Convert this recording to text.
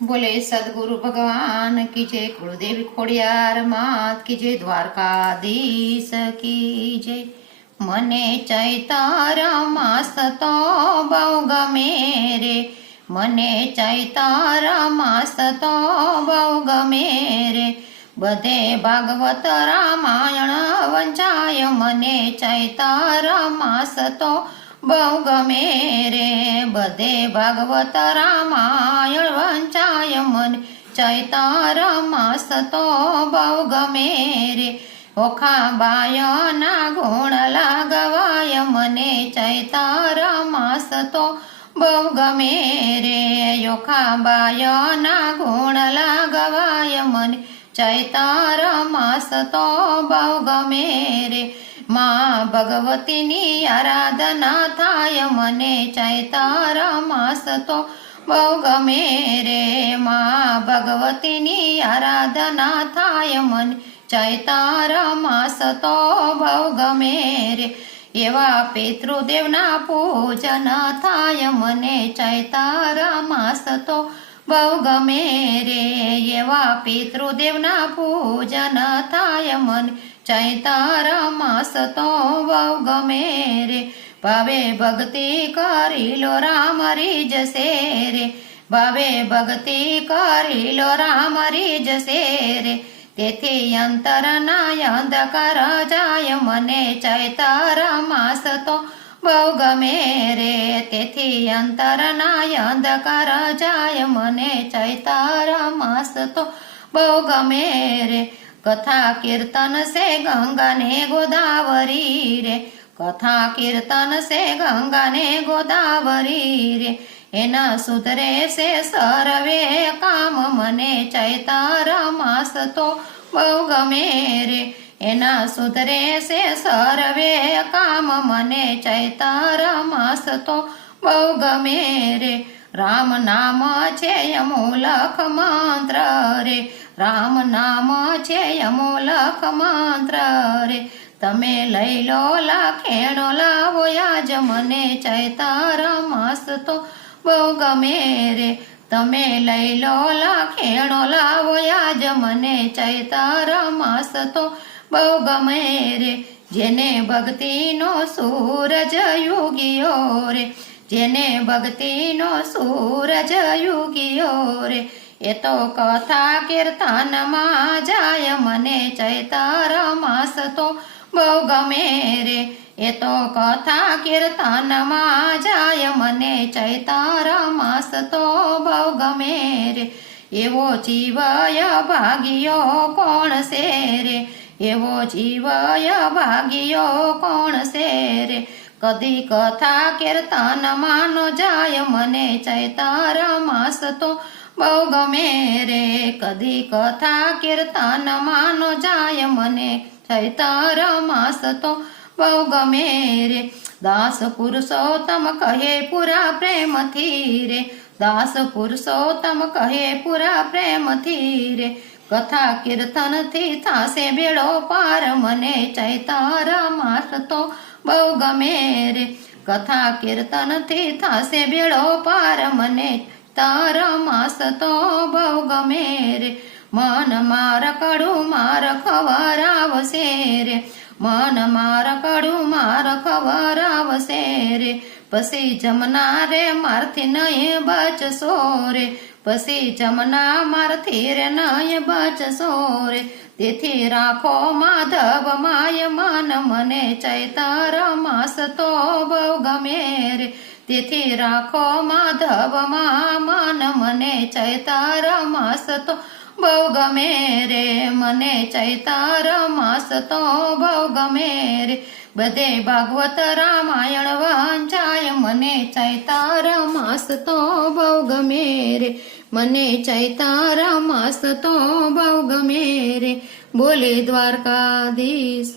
बोले सदगुरु भगवान की जय, कुलदेवी खोड़ियार मात की जय, द्वारकाधीश की जय। मने चैतार मास तो बहु गमे रे, मने चैतार मास तो बहु गमे रे। बधे भागवत रामायण वंचाय, मने चैतार मास तो बहु गमे रे। बधे भागवत रामायण वंचाय, मन चैतार मास तो बहु गमे रे। ओखा बायना गुण लागवाय, मने चैतार मास तो बहु गमे रे। ओखा बायना गुण लागवाय, मन चैतार मास तो बहु गमे रे। माँ भगवतीनी आराधना थाय, मने चैतार मास तो बहु गमे रे। माँ भगवतीनी आराधना थाय, मन चैतार मास तो बहु गमे रे। एवा पितृदेवना पूजन थाय, मने चैतार मास तो बहु गमे रे। एवा पितृदेवना पूजन थाय, मन चैतार मास तो बहु गमे रे। भावे भक्ति करी लो राम रिज से रे, भावे भक्ति करी लो राम रिज से रे। तेथी अंतर नाय अंधकार जाय, मने चैतार मास तो बहु गमे रे। तेथी अंतर नाय अंधकार जाय, मने चैतार मास तो बहु गमे रे। कथा कीर्तन से गंगा ने गोदावरी रे, कथा कीर्तन से गंगा ने गोदावरी रे। एना सुधरे से सर्वे काम, मने चैतार मास तो बहु गमे रे। एना सुधरे से सर्वे काम, मने चैतार मास तो बहु गमे रे। राम नाम छे अमूलक मंत्र रे, राम नाम छे अमूलक मंत्र रे। तमे लई लो लाखेणो लावो आज, मने चैतार मास तो बहु गमे रे। तमे लई लो लाखेणो लावो आज, मने चैतार मास तो बहु गमे रे। जेने भक्ति नो सूरज युगियो रे, जेने भक्ति नो सूरज युगियो रे। ए तो कथा कीर्तन मा जाय, मने चैतार मास तो बहु गमे रे। ए तो कथा कीर्तन मा जाय, मने चैतार मास तो बहु गमे रे। एवो जीवय भाग्यो कोण से रे, एवो जीवय भाग्यो कोण से रे। कदी कथा कीर्तन मानो जाय, मने चैतार मास तो बहु गमे रे। कदी कथा कीर्तन मानो जाय, मने चैतार मास तो बहु गमे रे। दास पुरुषोत्तम कहे पूरा प्रेम थी रे, दास पुरुषोत्तम कहे पूरा प्रेम थी रे। कथा कीर्तन थी थासे बेड़ो पार, मने चैतार मास तो बहु गमे रे। कथा कीर्तन थी थासे बेड़ो पार, मने तार मास तो बहु गमे रे। मन मार कड़ू मार खवरावसे रे, मन मार कड़ू मार खवरावसे रे। पसी जमना रे मारथी नय बचसो रे, पसी जमना मारथी रे नय बचसो रे। तेथी राखो माधव माय मन, मने चैतार मास तो बहु गमे रे। तेथी राखो माधव मा मन, मने चैतार मास तो बहु गमे रे। मने चैतार मास तो बहु गमे रे। बधे भागवत रामायण वंचाय, मने चैतार मास तो बहु गमे रे। मने चैतार मास तो बहु गमे रे। बोले द्वारकाधीश।